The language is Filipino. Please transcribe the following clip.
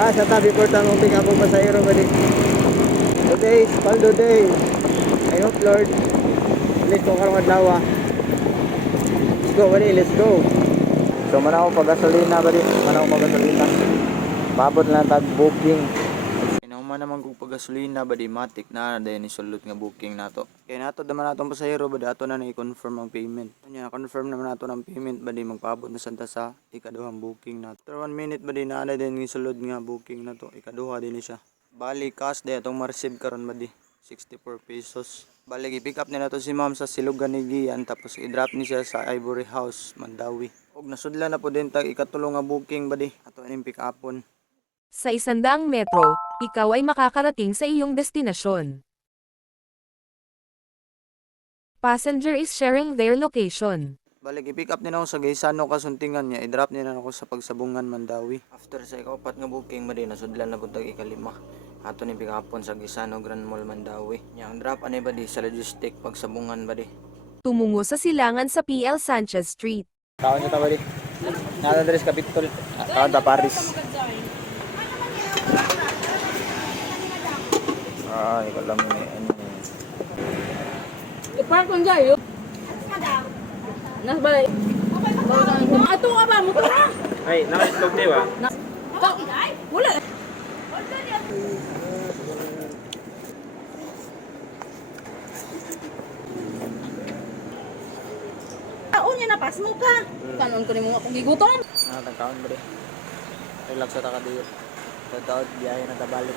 Gas at before tanong pick up pa sa aero bali. Today is Paldo Day. I hope Lord. Let's go karong adlaw. Let's go bali, let's go. So man ako pagasolina bali, man ako pagasolina. Paabot lang tag booking. Inauma naman kog pagasolina bali matik na dahil ni sulod nga booking nato. Kay nato daman natong pasahero bali ato na i-confirm ang payment. Nya confirm naman nato ng payment bali magpaabot na santa sa ikaduhang booking nato. After 1 minute bali naa na din ni sulod nga booking nato. Ikaduha din ni siya. Bali cash day atong ma-receive karon bali 64 pesos. Bali i-pick up nila to si ma'am sa Silugan ni Gian tapos i-drop ni siya sa Ivory House, Mandawi. Og nasudlan na po din tag ikatulo nga booking bali ato ning pick upon. Sa 100 metro, ikaw ay makakarating sa iyong destinasyon. Passenger is sharing their location. Balik i-pick up nila ako sa Gaisano Kasuntingan niya, i-drop nila ako sa Pagsabungan, Mandawi. After sa ikapat nga booking bali nasudlan na pud tag ikalima. Ato ni pick upon sa Gaisano Grand Mall, Mandawi. Nya ang drop ani bali sa Logistic Pagsabungan bali. Tumungo sa silangan sa PL Sanchez Street. Kaon ta bali. Nada deres Capitol, kaon ta Paris. Ikaw lang may ano. Ipark lang dyan, yun. Nasa balay. Ato ka ba? Motor ka? Ay, naka-itlog di ba? Wala. Taon niya na, pas mo ka. Kanon ko ni mga kong gigutom. Tagkaon bali. Relax sa ta ka diyo. Sa taon biyahe na tabalik.